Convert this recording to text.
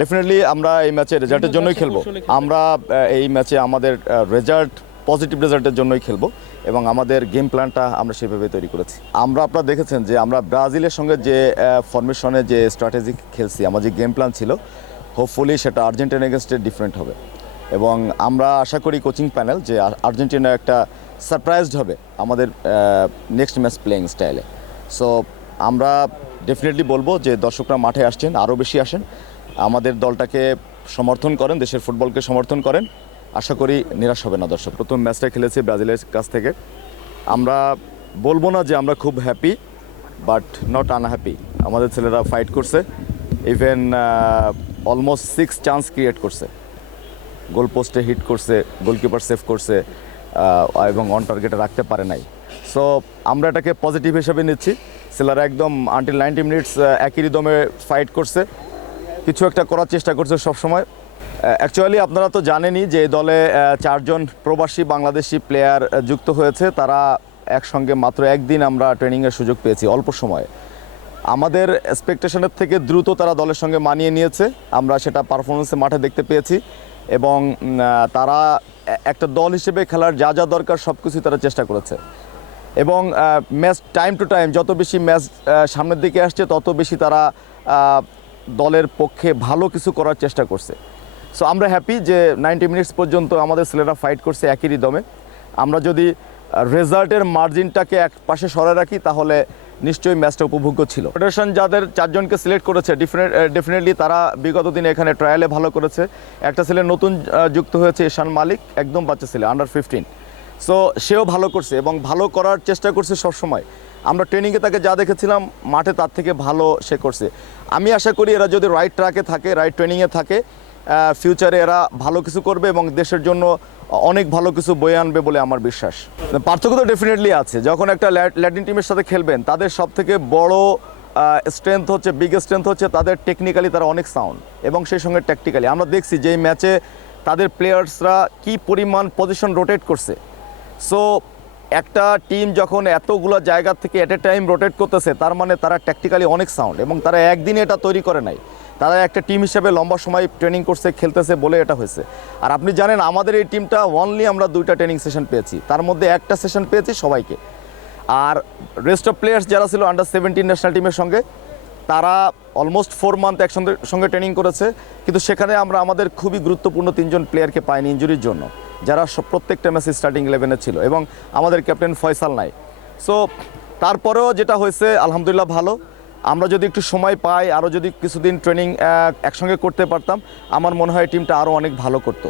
Definitely আমরা এই ম্যাচে রেজাল্টের জন্যই খেলবো। আমরা এই ম্যাচে আমাদের রেজাল্ট পজিটিভ রেজাল্টের জন্যই খেলবো এবং আমাদের গেম প্ল্যানটা আমরা সেভাবে তৈরি করেছি। আপনারা দেখেছেন যে আমরা ব্রাজিলের সঙ্গে যে ফরমেশনে যে স্ট্র্যাটেজি খেলছি, আমার যে গেম প্ল্যান ছিল, হোপফুলি সেটা আর্জেন্টিনা এগেনস্টে ডিফারেন্ট হবে এবং আমরা আশা করি কোচিং প্যানেল যে আর্জেন্টিনা একটা সারপ্রাইজড হবে আমাদের নেক্সট ম্যাচ প্লেয়িং স্টাইলে। সো আমরা ডেফিনেটলি বলবো যে দর্শকরা মাঠে আসছেন, আরও বেশি আসেন, আমাদের দলটাকে সমর্থন করেন, দেশের ফুটবলকে সমর্থন করেন। আশা করি নিরাশ হবে না দর্শক। প্রথম ম্যাচটা খেলেছি ব্রাজিলের কাছ থেকে। আমরা বলবো না যে আমরা খুব হ্যাপি, বাট নট আনহ্যাপি। আমাদের ছেলেরা ফাইট করছে, ইভেন অলমোস্ট 6 চান্স ক্রিয়েট করছে, গোল পোস্টে হিট করছে, গোলকিপার সেভ করছে এবং অন টার্গেটে রাখতে পারে নাই। সো আমরা এটাকে পজিটিভ হিসেবে নিচ্ছি। ছেলেরা একদম আনটিল 90 মিনিটস একই রিদমে ফাইট করছে, কিছু একটা করার চেষ্টা করছে সবসময়। অ্যাকচুয়ালি আপনারা তো জানেনই যে এই দলে 4 জন প্রবাসী বাংলাদেশি প্লেয়ার যুক্ত হয়েছে। তারা একসঙ্গে মাত্র একদিন আমরা ট্রেনিংয়ের সুযোগ পেয়েছি অল্প সময়ে। আমাদের এক্সপেকটেশনের থেকে দ্রুত তারা দলের সঙ্গে মানিয়ে নিয়েছে, আমরা সেটা পারফরমেন্সে মাঠে দেখতে পেয়েছি এবং তারা একটা দল হিসেবে খেলার যা যা দরকার সব কিছুই তারা চেষ্টা করেছে এবং ম্যাচ টাইম টু টাইম যত বেশি ম্যাচ সামনের দিকে আসছে তত বেশি তারা দলের পক্ষে ভালো কিছু করার চেষ্টা করছে। সো আমরা হ্যাপি যে 90 মিনিটস পর্যন্ত আমাদের ছেলেরা ফাইট করছে একই রিদমে। আমরা যদি রেজাল্টের মার্জিনটাকে এক পাশে সরে রাখি তাহলে নিশ্চয়ই ম্যাচটা উপভোগ্য ছিল। ফেডারেশন যাদের 4 জনকে সিলেক্ট করেছে ডেফিনেটলি তারা বিগত দিনে এখানে ট্রায়ালে ভালো করেছে। একটা ছেলে নতুন যুক্ত হয়েছে, ঈশান মালিক, একদম বাচ্চা ছেলে, আন্ডার 15। সো সেও ভালো করছে এবং ভালো করার চেষ্টা করছে সবসময়। আমরা ট্রেনিংয়ে তাকে যা দেখেছিলাম মাঠে তার থেকে ভালো সে করছে। আমি আশা করি এরা যদি রাইট ট্র্যাকে থাকে, রাইট ট্রেনিংয়ে থাকে, ফিউচারে এরা ভালো কিছু করবে এবং দেশের জন্য অনেক ভালো কিছু বয়ে আনবে বলে আমার বিশ্বাস। পার্থক্য তো ডেফিনেটলি আছে। যখন একটা ল্যাটিন টিমের সাথে খেলবেন তাদের সবথেকে বড় স্ট্রেংথ হচ্ছে, বিগেস্ট স্ট্রেংথ হচ্ছে তাদের টেকনিক্যালি তারা অনেক সাউন্ড এবং সেই সঙ্গে ট্যাকটিক্যালি। আমরা দেখছি যে এই ম্যাচে তাদের প্লেয়ার্সরা কী পরিমাণ পজিশন রোটেট করছে। সো একটা টিম যখন এতগুলো জায়গা থেকে এট এ টাইম রোটেট করতেছে তার মানে তারা ট্যাকটিক্যালি অনেক সাউন্ড এবং তারা একদিনে এটা তৈরি করে নাই, তারা একটা টিম হিসেবে লম্বা সময় ট্রেনিং করছে, খেলতেছে বলে এটা হয়েছে। আর আপনি জানেন আমাদের এই টিমটা অনলি আমরা 2টা ট্রেনিং সেশন পেয়েছি, তার মধ্যে একটা সেশন পেয়েছি সবাইকে। আর রেস্ট অফ প্লেয়ার্স যারা ছিল আন্ডার 17 ন্যাশনাল টিমের সঙ্গে, তারা অলমোস্ট 4 মান্থ একসঙ্গে ট্রেনিং করেছে, কিন্তু সেখানে আমরা আমাদের খুবই গুরুত্বপূর্ণ 3 জন প্লেয়ারকে পাইনি ইঞ্জুরির জন্য, যারা প্রত্যেকটা ম্যাচে স্টার্টিং 11-এ ছিল এবং আমাদের ক্যাপ্টেন ফয়সাল নাই। সো তারপরেও যেটা হয়েছে আলহামদুলিল্লাহ ভালো। আমরা যদি একটু সময় পাই, আরও যদি কিছুদিন ট্রেনিং একসঙ্গে করতে পারতাম, আমার মনে হয় টিমটা আরও অনেক ভালো করতো।